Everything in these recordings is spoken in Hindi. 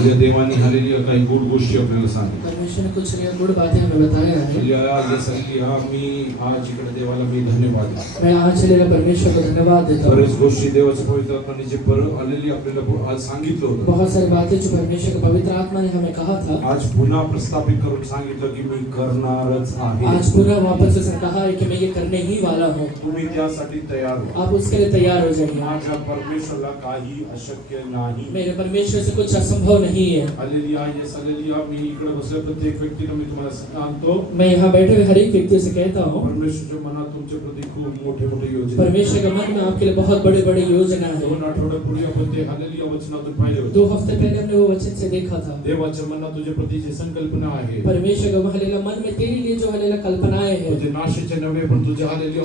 हालेलुया देवानी हालेलुया काही गोड गोष्टी आपल्याला सांगितल्या परमेश्वर ने कुछ गुड बातें हमें बताया है। हालेलुया हालेलुया मी आज इकडे देवाला मी धन्यवाद देतो मैं आज चलेगा परमेश्वर को धन्यवाद देता हूँ। बरेच गोष्टी देवाच्या पवित्र आत्म्याने जे हालेलुया आपल्याला आज सांगितलं होतं बहुत सारी बातें जो परमेश्वर के पवित्र आत्मा ने हमें कहा था, आज पुन्हा प्रस्थापित करून सांगितलं की मी करणारच आहे आज पुनः वापस उसने कहा है कि मैं ये करने ही वाला हूँ। तुम्ही त्यासाठी तयार व्हा आप उसके लिए तैयार हो जाइए। माझ्या परमेश्वराला काही अशक्य नाही मेरे परमेश्वर से कुछ असंभव नहीं है। हालेलुया येस हालेलुया मी इकडे बसल्या प्रत्येक व्यक्तीला मी तुम्हाला सांगतो मैं यहाँ बैठे हुए हर एक व्यक्ति से कहता हूँ, परमेश्वरच्या मनात तुमच्या प्रति खूप मोठे मोठे योजना परमेश्वर के मन में आपके लिए बहुत बड़ी बड़ी योजना है। 2 आठवड्यापूर्वी आपण ते हालेलुया वचनातून पाहिले होते 2 हफ्ते पहले हमने वो वचन से देखा था। देवाच्या मनात तुझ्या प्रति जी संकल्पना आहे परमेश्वर का हालेलुया मन में तेरे लिए जो हालेलुया कल्पनाएं हैं, तुझे नाशाचे नव्हे पण तुझ्या हालेलुया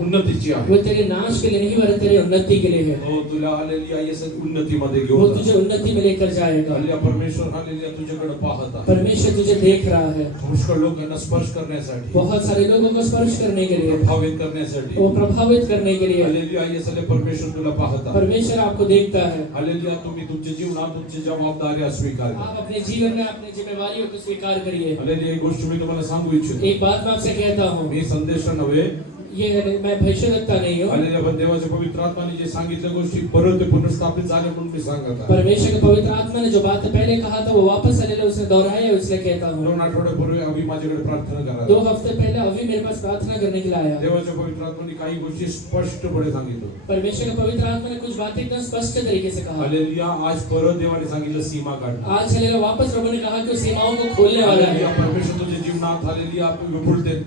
उन्नतीची आहे वो तेरे नाश के लिए नहीं वरन तेरे उन्नति के लिए है। तो तुला हालेलुया येस उन्नतीमध्ये वो घेऊन तुझे उन्नति में लेकर जाएगा। हालेलुया परमेश्वर हालेलुया तुझ्याकडे पाहत आहे परमेश्वर तुझे देख रहा है, पुष्कळ लोकांना स्पर्श करण्यासाठी बहुत सारे लोगों को स्पर्श करने के लिए, प्रभावित करण्यासाठी वो प्रभावित करने के लिए। हालेलुया येस परमेश्वर तुला पाहत आहे परमेश्वर आपको देखता है। हालेलुया तुम्ही तुमच्या जीवनात तुमची जबाबदारी स्वीकार करा आप अपने जीवन में अपनी जिम्मेवारियों को स्वीकार करिए। हालेलुया एक गोष्ट मी तुम्हाला सांगू इच्छितो एक बात मैं आपसे कहता हूँ, मी संदेश नव्हे ये मैं भविष्यवक्ता नहीं हूँ। हालेलुया पण देवाच्या पवित्र आत्म्याने जे सांगितल्या गोष्टी परत पुनर्स्थापित झाल्या म्हणून मी सांगत आहे परमेश्वर के पवित्र आत्मा ने जो बात पहले कहा था वो वापस हालेलुया उसने दोहराया, इसलिए कहता हूँ। 2 आठवड्यापूर्वी अभी माझ्याकडे प्रार्थना करा 2 हफ्ते पहले अभी मेरे पास प्रार्थना करने के लिए आया। देवाच्या पवित्र आत्म्याने काही गोष्टी स्पष्टपणे सांगितलं परमेश्वर के पवित्र आत्मा ने कुछ बातें एकदम स्पष्ट तरीके से कहा। हालेलुया आज परत देवाने सांगितलं सीमा काढ आज हालेलुया वापस प्रभु ने कहा कि सीमाओं को खोलने वाला हालेलुया है। परमेश्वर तुझ्या जीवनात हालेलुया विपुलते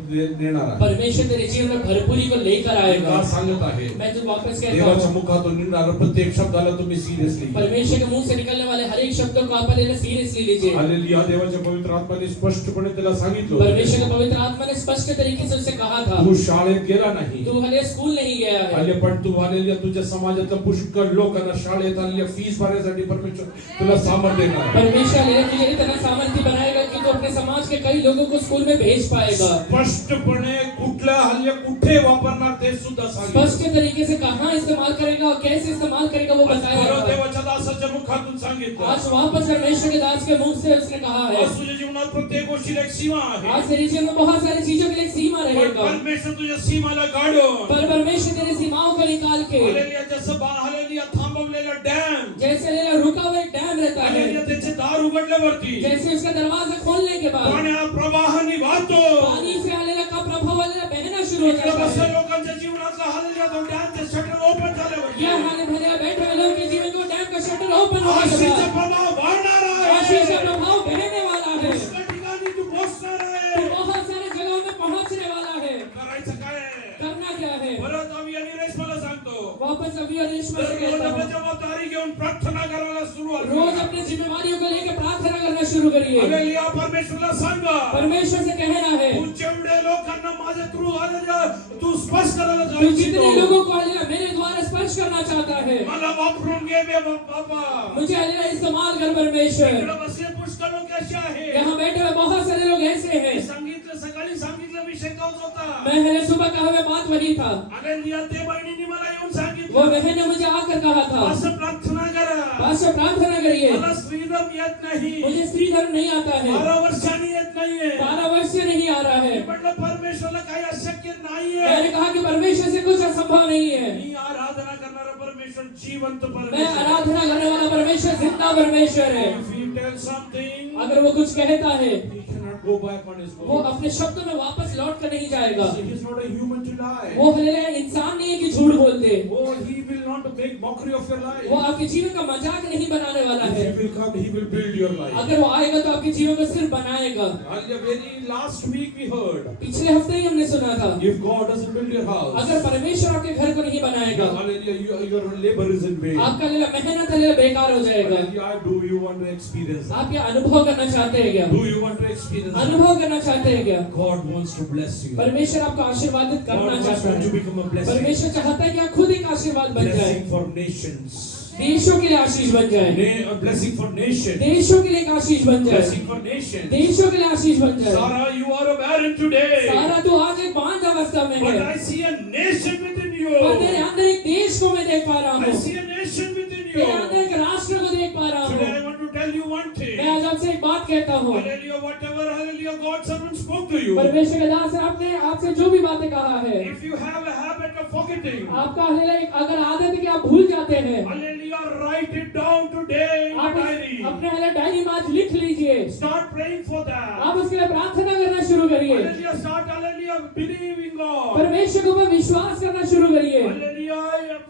देणार आहे परमेश्वर तेरे जीवन में भरपूरी को लेकर आएगा। का सांगत आहे मैं तो वापस कहता देवाच्या हूँ, मुखातून निघणारा प्रत्येक शब्दाला तुम्ही सिरियसली परमेश्वर के मुंह से निकलने वाले हर एक शब्दों को आप हालेलुया सीरियसली लीजिए। हालेलुया देवाच्या पवित्र आत्म्याने स्पष्टपणे त्याला सांगितलं परमेश्वर के पवित्र आत्मा ने स्पष्ट तरीके से उससे कहा था, तू शाळेत गेला नाही तू हालेलुया स्कूल नहीं गया है, हालेलुया पण तू हालेलुया तुझ्या समाजातल्या पुष्कळ लोकांना शाळेत हालेलुया फीस भरण्यासाठी परमेश्वर तुला सामर्थ्य देणार आहे परमेश्वर हालेलुया तुझे इतना सामर्थ्य बनाएगा कि तू अपने समाज के कई लोगों को स्कूल में भेज पाएगा। स्पष्टपणे कुठल्या हालेलुया कुठे वापरणार ते सुद्धा सांगितलं स्पष्ट तरीके से कहाँ इस्तेमाल करेगा और कैसे इस्तेमाल करेगा वो बताया परत था। देवाच्या दासाच्या मुखातून सांगितलं आज वापस परमेश्वर के दास के मुंह से उसने कहा है, आज तुझ्या जीवनात प्रत्येक गोष्टीला एक सीमा आहे आज तेरे जीवन में बहुत सारी चीजों के लिए एक सीमा पण रहेगा, परमेश्वर तुझ्या सीमाला काढून पर परमेश्वर तेरे सीमाओं को निकाल के, हालेलुया जसं हालेलुया थांबवलेला डॅम जैसे हालेलुया रुका हुआ एक डैम रहता है, हालेलुया त्याचे दार उघडल्यावरती जैसे उसका दरवाजा खोलने के बाद पाण्या प्रवाहाने वाहतो पानी से हालेलुया का प्रभाव हालेलुया बहना शुरू हो इकडे जाता बसल्या है। लोकांच्या जीवनातला हालेलुया तो डॅमचे शटर ओपन झाल्यावर यह हालेलुया बैठे हुए लोगों के जीवन को डैम का शटर ओपन हो आशीषचा गया, प्रभाव वाढणार आहे आशीष का प्रभाव बहने वाला है, पुष्कळ ठिकाणी तू पोहोचणार तो आहे बहुत सारे जगहों में पहुंचने वाला है। करायचं काय आहे करना क्या है? परत आम्ही आणि रेस मला सांगतो वापस अभी और ईश्वर से रोज कहता आपल्या हूं, जबाबदारी घेऊन प्रार्थना करायला सुरुवात रोज अपनी जिम्मेवारियों को लेकर प्रार्थना करना शुरू करिए। हालेलुया परमेश्वरला सांगा परमेश्वर से कहना है, तू जेवढे लोकांना माझ्या थ्रू हालेलुया तू स्पर्श करायला तू जितने जायची लोगों को हालेलुया मेरे द्वारा स्पर्श करना चाहता है, मला वापरून घे बे बाबा मुझे हालेलुया इस्तेमाल कर परमेश्वर। इकडे बसले पुष्कळ लोक असे आहे यहाँ बैठे हुए बहुत सारे लोग ऐसे हैं। सांगितलं सकाळी सांगितलं विषय तोच होता मैं हालेलुया सुबह कहा हुआ बात वही था, हालेलुया ते बहिणीने मला येऊन वो सांगितलं बहन ने मुझे आकर कहा था, असं प्रार्थना करा पास्टर प्रार्थना करिए, मला स्त्रीधर्म येत नाही मुझे स्त्री धर्म नहीं आता है, 12 वर्षांनी येत नाहीये 12 वर्ष से नहीं आ रहा है। मी म्हटलं परमेश्वरला काही अशक्य नाहीये मैंने कहा कि परमेश्वर से कुछ असंभव नहीं है। मी आराधना करणारा परमेश्वर जिवंत मैं परमेश्वर आराधना करने वाला परमेश्वर जिंदा परमेश्वर है। If he tells something अगर वो कुछ कहता है, he cannot go back on his वो word. अपने शब्दों में वापस लौट कर नहीं जाएगा। He is not a human to lie. वो हालेलुया इंसान नहीं है कि झूठ बोल दे। Oh, he will not make mockery of your life. वो आपके जीवन का मजाक नहीं बनाने वाला If है। he will come, he will build your life. अगर वो आएगा तो आपके जीवन को सिर्फ बनाएगा। Hallelujah. Very last week we heard, पिछले हफ्ते ही हमने सुना था, if God doesn't build your house, अगर परमेश्वर आपके घर को नहीं बनाएगा, hallelujah, your labor is in vain. आपका हालेलुया मेहनत हालेलुया बेकार हो जाएगा। Hallelujah. Do you want to experience that? आप ये अनुभव करना चाहते हैं क्या? Do you want to experience that? अनुभव करना चाहते हैं क्या? God wants to bless you. परमेश्वर आपको आशीर्वादित God करना wants चाहता you to है। become a blessing. परमेश्वर चाहता है कि आप खुद एक आशीर्वाद बन जाए, Blessing for nations. देशों के लिए आशीष बन जाए, A blessing for nations. देशों के लिए एक आशीष बन जाए, Blessing for nations. देशों के लिए आशीष बन जाए। Sarah, you are a barren today. सारा तो आज एक बांझ अवस्था में But है, I see a nation within पर तेरे you. अंदर एक देश को मैं देख पा रहा I हूँ, see a nation within you. तेरे अंदर एक राष्ट्र को देख पा रहा Today हूँ। I want to tell you one thing. मैं आज आपसे एक बात कहता हूँ, Hallelujah, whatever, hallelujah, God's servant spoke to you. परमेश्वर के दास ने आपने आपसे जो भी बातें कहा है, If you have a habit of forgetting, आपका हालेलुया एक अगर आदत है कि आप भूल जाते हैं, hallelujah, write it down today in your आप diary. अपने हालेलुया डायरी में आज लिख लीजिए, Start praying for that. आप उसके लिए प्रार्थना करना शुरू करिए, Hallelujah, start, hallelujah, believing God. परमेश्वर के ऊपर विश्वास करना शुरू करिए। Hallelujah,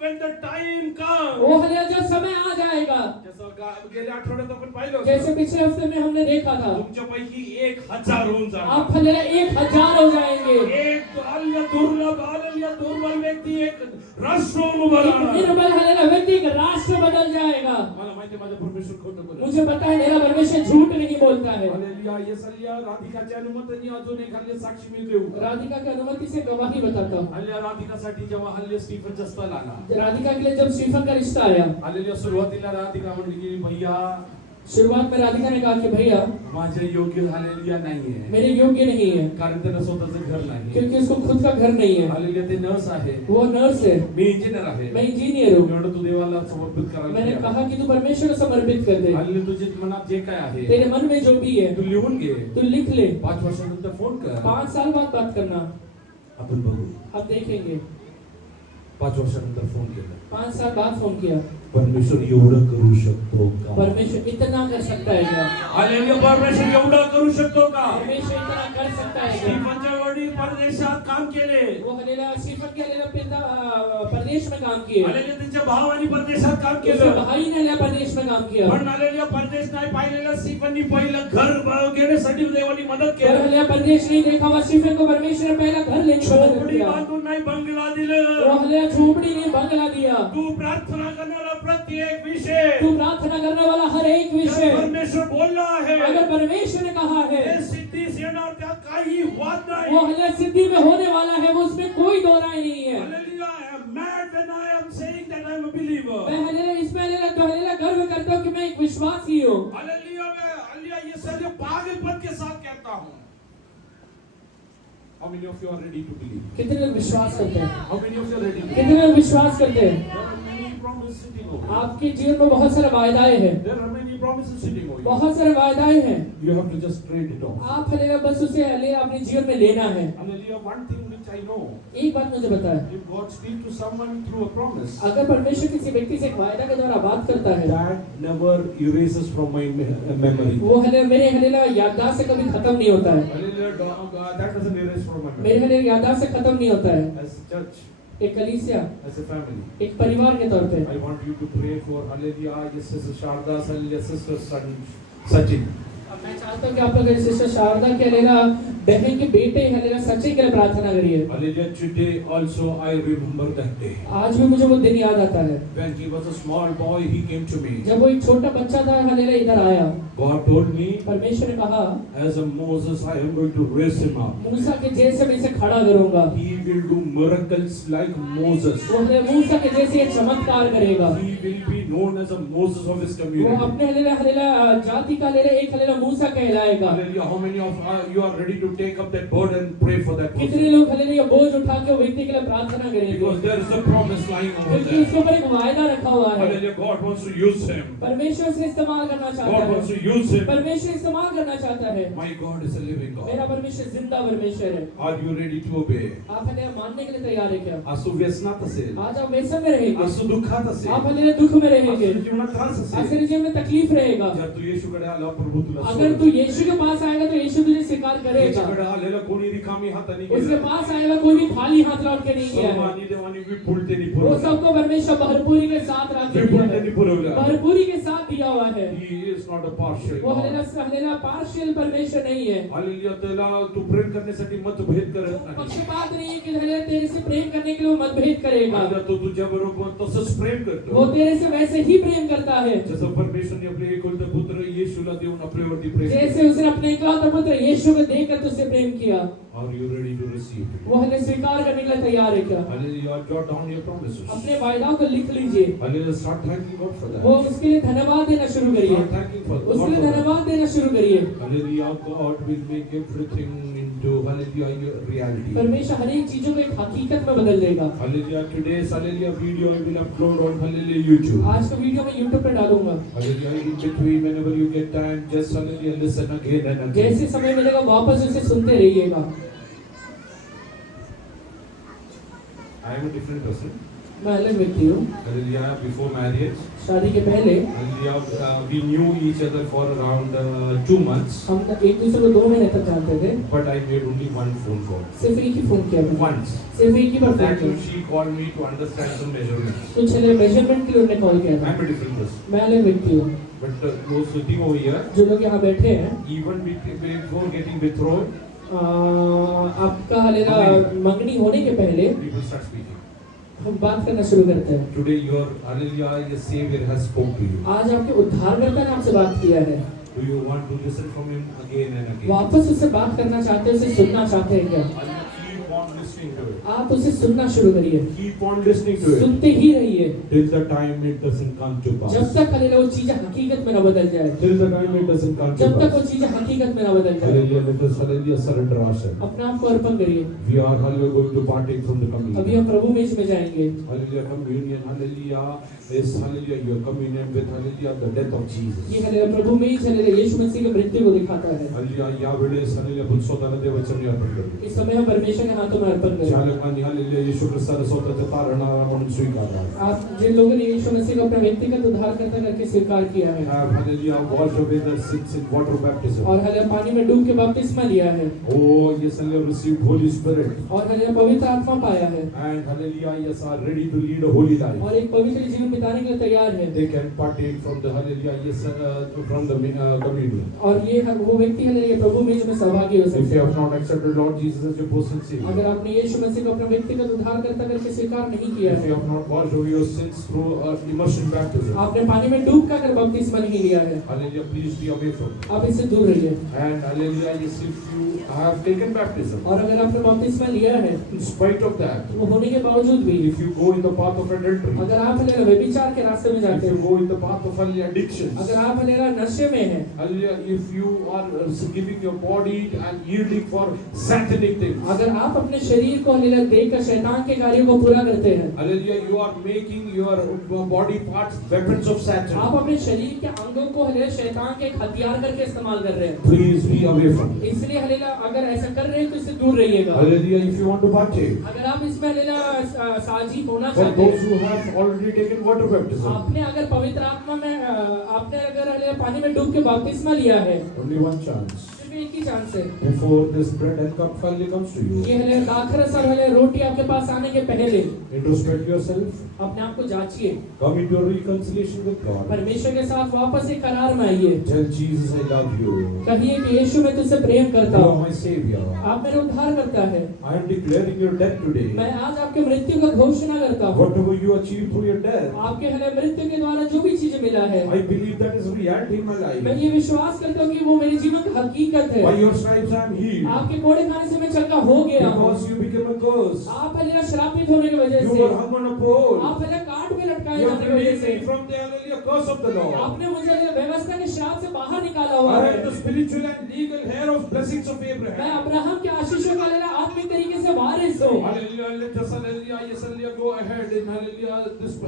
when the time comes. वो हालेलुया जब समय आ जाएगा, गेल्या आठवड्यात आपण पाहिलं होतं, जैसे पिछले हफ्ते में हमने देखा था, तुमच्यापैकी 1000 होऊन जाणार. आप हालेलुया 1000 हो जाएंगे। एक हालेलुया दुर्बल व्यक्ती एक राष्ट्र उभं राहणार. निर्बल हालेलुया व्यक्ति एक राष्ट्र बदल जाएगा। मला माहिती आहे माझा परमेश्वर खोटं बोलत. मुझे पता है मेरा परमेश्वर झूठ नहीं बोलता है। हालेलुया, येसलिया राधिकाच्या अनुमतीने अजून एक हल्ले साक्षी मी देऊ. राधिका की अनुमति से गवाही बताता हूँ। हल्ल्या राधिकासाठी जेव्हा हल्ले स्टीफनच्या स्थळ आला, राधिका के लिए जब स्टीफन का रिश्ता आया, हालेलुया, सुरुवातीला राधिका म्हणली की भैया शुरुआत में राधिका ने कहा कि भैया माझे योग्य हालेलुया नाहीये, मेरे योग्य नहीं है, कारण त्याला स्वतःचं घर नाही. क्योंकि उसको खुद का घर नहीं है। हालेलुया, ते नर्स आहे, वो नर्स है, मी इंजिनियर आहे. मैं इंजीनियर हूँ। एवढं तू देवाला समर्पित करायला मैंने तयार. कहा कि तू परमेश्वर को समर्पित कर दे। हालेलुया, तुझे मनात जे काय आहे तेरे मन में जो भी है तू लिहून घे. तू लिख ले। 5 वर्षानंतर फोन कर, 5 साल बाद बात करना, आपण बघू. अब देखेंगे। 5 वर्षानंतर फोन केला. 5 साल बाद फोन किया, परमेश्वर एवढं करू शकतो का? परमेश्वर इतना कर सकता है क्या? हालेलुया, परमेश्वर एवढं करू शकतो का? परमेश्वर इतना कर सकता है क्या? स्टीफनच्या वडील परदेशात काम केले. वो हालेलुया स्टीफन के हालेलुया पिता प्रदेश में काम किए। हालेलुया, त्यांच्या भावानी परदेशात काम उसके केलं. भाई ने हालेलुया प्रदेश में काम किया। पण हालेलुया, परदेश नाही पाहिलेलं स्टीफननी पहिलं घर घेण्यासाठी देवानी मदत और केली. हालेलुया प्रदेश नहीं देखा हुआ स्टीफन को परमेश्वर ने पहला घर लेने का मदद झोपडी किया। बांधून नाही बंगला वो दिलं. हालेलुया झोपड़ी नहीं बंगला दिया। तू प्रार्थना करणारा प्रत्येक विषय तू प्रार्थना करने वाला हर एक विषय परमेश्वर बोलला आहे, अगर परमेश्वर ने कहा है, ते सिद्धीस येणार, त्यात काही वाद नाही. वो हालेलुया सिद्धि में होने वाला है, वो उसमें कोई दो राय नहीं है। Hallelujah, I am mad when I am saying that I am a believer. मैं हालेलुया इसमें हालेलुया गर्व करता हूँ कि मैं एक विश्वासी हूँ। हालेलुया, मैं हालेलुया ये सब पागलपन के साथ कहता हूँ. How many of you are ready to believe? कितने लोग विश्वास करते हैं? How many of you are ready to believe? कितने लोग विश्वास करते हैं? There are many promises sitting over you. आपके जीवन में बहुत सारे वायदाएं हैं, There are many promises sitting over you. बहुत सारे वायदाएं हैं। You have to just trade it off. आप हालेलुया बस उसे हालेलुया अपने जीवन में लेना है। Hallelujah, one thing which I know, एक बात मुझे पता है, if God speaks to someone through a promise, अगर परमेश्वर किसी व्यक्ति से एक वायदा के द्वारा बात करता है, that never erases from my memory. वो हालेलुया मेरे हालेलुया याददाश्त से कभी खत्म नहीं होता है। Hallelujah, that doesn't erase from my memory. मेरे हालेलुया याददाश्त से खत्म नहीं होता है। As a church, एक कलीसिया, as a family, एक परिवार के तौर पे I want you to pray for Hallelujah, yes, Sister Sharda, Hallelujah, Sister Sachin. मैं चाहता हूँ कि आप लोग सिस्टर शारदा के हालेलुया बहन के बेटे हालेलुया सचिन के लिए प्रार्थना करिए। Hallelujah, today also I remember that day. आज भी मुझे वो दिन याद आता है When he was a small boy, he came to me. जब वो एक छोटा बच्चा था हालेलुया इधर आया। God told me, परमेश्वर ने कहा, as a Moses, I am going to raise him up. मूसा के जैसे मैं इसे खड़ा करूंगा। He will do miracles like Moses. वो मूसा के जैसे एक चमत्कार करेगा। He will be known as a Moses of his वो community. अपने हालेलुया जाति का हालेलुया एक हालेलुया मूसा कहलाएगा। Hallelujah, how many of you are ready to take up that burden, pray for that कितने person? लोग हालेलुया बोझ उठा के वो व्यक्ति के लिए प्रार्थना करेंगे? Because there is a promise lying over क्योंकि there. उसके ऊपर एक वायदा रखा हुआ है। Hallelujah, God wants to use him. परमेश्वर उसे इस्तेमाल करना चाहता God wants है। to use him. परमेश्वर इस्तेमाल करना चाहता है। My God is a living मेरा God. परमेश्वर जिंदा परमेश्वर है। Are you ready to obey? आप हालेलुया मानने के लिए तैयार है क्या? आज तू व्यसनात असेल, आज आप व्यसन में रहेंगे, आज तू दुःखात असेल, आप हालेलुया दुख में आज रहेंगे, तुझ्या जीवनात त्रास आज असेल, तेरे जीवन में तकलीफ रहेगा। जर तू येशूकडे आला, प्रभू तुला अगर तू सोडेल. यीशु के पास आएगा तो यीशु तुझे स्वीकार करेगा। त्याच्याकडे आलेला कोणी रिकामी हाताने उसके गेलं. पास आएगा कोई भी खाली हाथ लौट के नहीं गया है। सर्वांनी देवानी विपुलतेने वो पुरवलं. सबको परमेश्वर भरपूरी के साथ रख दिया है, विपुलतेने पुरवलं. भरपूरी के साथ दिया हुआ है। He is not a partial वो God. हालेलुया पार्शियल परमेश्वर नहीं है। हालेलुया, त्याला तू प्रेम करण्यासाठी मतभेद वो करत नाही. पक्षपात नहीं है कि हालेलुया तेरे से प्रेम करने के लिए वो मतभेद करेगा। हालेलुया, तो तुझ्या बरोबर तसंच प्रेम वो करतो. तेरे से वैसे ही प्रेम करता है जसं परमेश्वरने आपले एकुलता पुत्र येशूला देऊन आपल्यावरती प्रेम केलं. जैसे उसने अपने इकलौते पुत्र यीशु को देकर तुझसे प्रेम किया। Are you ready to receive it? वो हमें स्वीकार करने के लिए तैयार है क्या? Hallelujah, jot down your promises. अपने वायदाओं को लिख लीजिए। Hallelujah, start thanking God for वो that. उसके लिए धन्यवाद देना शुरू करिए। Start thanking for उसके God लिए for that. धन्यवाद देना शुरू करिए। Hallelujah, God will make everything in into hallelujah your reality. परमेश्वर हर एक चीजों को एक हकीकत में बदल देगा। Hallelujah today's hallelujah video I will upload on hallelujah YouTube. आज का वीडियो मैं YouTube पे डालूंगा। Hallelujah in between whenever you get time just hallelujah listen again and again. जैसे समय मिलेगा वापस उसे सुनते रहिएगा। I am a different person. मैं अलग व्यक्ति हूँ। Hallelujah before marriage. शादी के पहले Hallelujah we knew each other for around 2 months. हम एक दूसरे को 2 महीने तक जानते थे। But I made only one phone call. सिर्फ एक ही फोन किया मैंने। Once. सिर्फ एक ही बार फोन And किया। she called me to understand some measurements. कुछ मेजरमेंट के लिए उन्होंने कॉल किया था। I am a different person. मैं अलग व्यक्ति हूँ। But those sitting over here, जो लोग यहाँ बैठे हैं, even before getting betrothed, आपका हालेला मंगनी होने के पहले people start speaking. हम बात करना शुरू करते हैं। Today your hallelujah, your Savior has spoke to you. आज आपके उद्धारकर्ता ने आपसे बात किया है। Do you want to listen from Him again and again? वापस उससे बात करना चाहते हैं, उसे सुनना चाहते हैं क्या? Keep on listening to it. आप उसे सुनना शुरू करिए। Keep on listening to it. सुनते ही रहिए। Till the time it doesn't come to pass. जब तक हालेला वो चीजें हकीकत में न बदल जाए। Till the time it doesn't come to जब तक वो pass. चीजें हकीकत में न बदल जाए। Hallelujah, let us hallelujah surrender ourselves. अपने आप को अर्पण करिए। We are hallelujah going to partake from the अभी communion. हम प्रभु मेज में जाएंगे। Hallelujah, communion, hallelujah is hallelujah your communion with hallelujah the death of Jesus. ये हालेला प्रभु मेज हालेला यीशु मसीह के मृत्यु को दिखाता है। Hallelujah, यावेळेस hallelujah पुरुषोत्तम देवाचरणी अर्पण करू. इस समय हम परमेश्वर के हाथों में अर्पण करें। चालकांनी hallelujah येशू ख्रिस्ताला स्वतःचा तारणारा म्हणून स्वीकारला. आप जिन लोगों ने यीशु मसीह को अपना व्यक्तिगत उद्धारकर्ता करके स्वीकार किया है Have hallelujah washed away their sins in water baptism. और हालेला पानी में डूब के बपतिस्मा लिया है Oh, yes, hallelujah received Holy Spirit. और हालेला पवित्र आत्मा पाया है And hallelujah, yes, are ready to lead a holy life. और एक पवित्र जीवन बिताने के लिए तैयार है। They can partake from the hallelujah, yes, from the communion. और ये वो व्यक्ति हालेला प्रभु मेज में सहभागी हो If सकते you हैं। have not accepted Lord Jesus as your personal अगर Savior, आपने यीशु मसीह को अपना व्यक्तिगत उद्धारकर्ता करके स्वीकार नहीं किया if है, you have not washed away your sins through immersion baptism, आपने पानी में डूब कर अगर बपतिस्मा नहीं लिया है, hallelujah, please be away from it. आप इससे दूर रहिए। And hallelujah, yes, if you have taken baptism, और अगर आपने बपतिस्मा लिया है, in spite of that, वो होने के बावजूद भी if you go in the path of adultery, अगर आप हालेला व्यभिचार के रास्ते में if जाते you हैं, go in the path of hallelujah addictions, अगर आप हालेला नशे में हैं, hallelujah, if you are giving your body and yielding for satanic things, अगर आप अपने शरीर को हालेला देकर शैतान के कार्यों को पूरा करते हैं, hallelujah, you are making your body parts weapons of Satan. आप अपने शरीर के अंगों को हालेला शैतान के एक हथियार करके इस्तेमाल कर रहे हैं। Please be away from it. इसलिए हालेला अगर ऐसा कर रहे हैं तो इससे दूर रहिएगा। Hallelujah, if you want to partake, अगर आप इसमें हालेला साझी होना for चाहते those हैं, who have already taken water baptism, आपने अगर पवित्र आत्मा में आपने अगर हालेला पानी में डूब के बपतिस्मा लिया है, only one chance. सिर्फ एक ही चांस है। Before this bread and cup finally comes to you, ये हालेला दाखरस और हालेला रोटी आपके पास आने के पहले introspect yourself, अपने आप को जांचिए। come into a reconciliation with God. परमेश्वर के साथ वापस एक करार में आइए। Tell Jesus, I love you. कहिए कि यीशु मैं तुझसे प्रेम करता You are हूँ, my Savior. आप मेरे उद्धार करता है। I am declaring your death today. मैं आज आपके मृत्यु का घोषणा करता हूँ। Whatever you achieved through your death, आपके हमें मृत्यु के द्वारा जो भी चीजें मिला है, I believe that is reality in my मैं life. ये विश्वास करता हूँ कि वो मेरे जीवन की हकीकत By है। your stripes I am healed. आपके कोड़े खाने से मैं चंगा हो गया हूँ। Because you became a curse. आप हलेला श्रापित होने की वजह You से, were hung on a pole. आप हलेला काट में लटकाए You have जाने की वजह released से, me from the hallelujah curse of the Lord. आपने मुझे हलेला व्यवस्था के श्राप से बाहर निकाला हुआ I है। have the spiritual and legal hair of blessings of मैं Abraham. अब्राहम के आशीषों का हलेला आत्मिक तरीके से वारिस हूँ। Hallelujah, let us hallelujah, yes hallelujah, go ahead in hallelujah this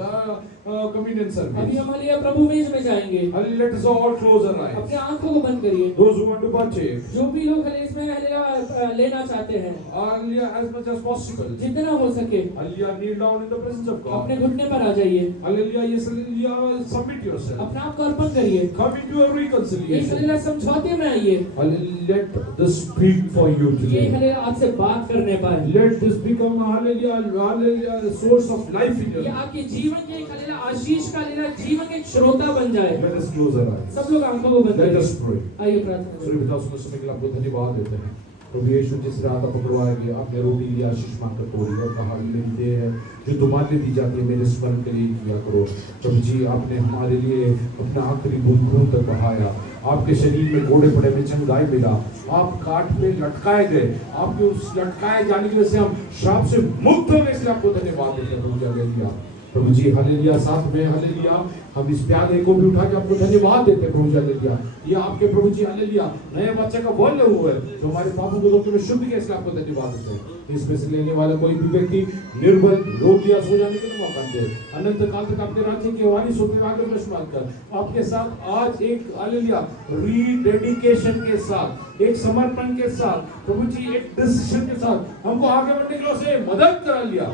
communion अभी service. हम हलेला प्रभु मेज में जाएंगे। Hallelujah, let us all close our eyes. अपने आंखों को बंद करिए। Those who want to partake, जो भी लोग हलेला इसमें हलेला लेना चाहते हैं, hallelujah, as much as possible. जितना हो सके Hallelujah, kneel down in the presence of God. अपने घुटने पर आ जाइए। Hallelujah, yes hallelujah, submit yourself. अपने आप को अर्पण करिए। Come into a इस reconciliation. हलेला समझौते में आइए। Hallelujah, let this speak for you ये today. हलेला आपसे बात करने पाए। Let this become a hallelujah, hallelujah, the source of life in your ये life. आपके जीवन के एक हलेला आशीष का हलेला जीवन के एक श्रोता बन जाए। Let us close our eyes. सब लोग आंखों को बंद Let करिए। us pray. आइए प्रार्थना सूर्य करें। पिता सुंदर समय के लिए आपको धन्यवाद देते हैं। प्रभु यीशु जिस रात आप पकड़वाया गया, आपने रोटी ली, आशीष मांगकर तोड़ी और कहा मेरी देह है जो तुम्हारे लिए दी जाती है, मेरे स्मरण के लिए किया करो। प्रभु जी, आपने हमारे लिए अपना आखिरी बूंद खून तक बहाया। आपके शरीर में कोड़े पड़े में चंगाई मिला। आप काट पे लटकाए गए। आपके उस लटकाए जाने की वजह से हम श्राप से मुक्त होने से आपको धन्यवाद देते हैं प्रभु जी। हालेलुया। प्रभु जी हालेलुया। साथ में हालेलुया हम इस प्याले को भी उठा के आपको धन्यवाद देते हैं प्रभु जी हालेलुया। ये आपके प्रभु जी हालेलुया नए बच्चे का बोल हुआ है जो हमारे पापों को धोके में शुद्ध किया, इसलिए आपको धन्यवाद देते हैं। इसमें से लेने वाला कोई भी व्यक्ति निर्बल रोग या सो जाने के मौका दे, अनंत काल तक अपने राज्य के वारिस होकर आगे बढ़ कर आपके साथ आज एक हालेलुया रीडेडिकेशन के साथ, एक समर्पण के साथ प्रभु जी एक डिसीजन के साथ हमको आगे बढ़ने के लिए मदद करा लिया।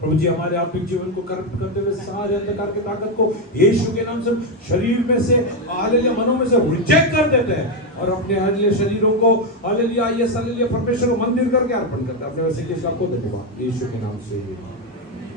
प्रभु जी हमारे आत्मिक जीवन को करप्ट करते हुए सारे अंधकार की ताकत को यीशु के नाम से शरीर में से हालेलुया मनों में से रिजेक्ट कर देते हैं और अपने हालेलुया शरीरों को हालेलुया ये हालेलुया परमेश्वर को मंदिर करके अर्पण करते हैं। अपने वैसे आपको धन्यवाद यीशु के नाम से।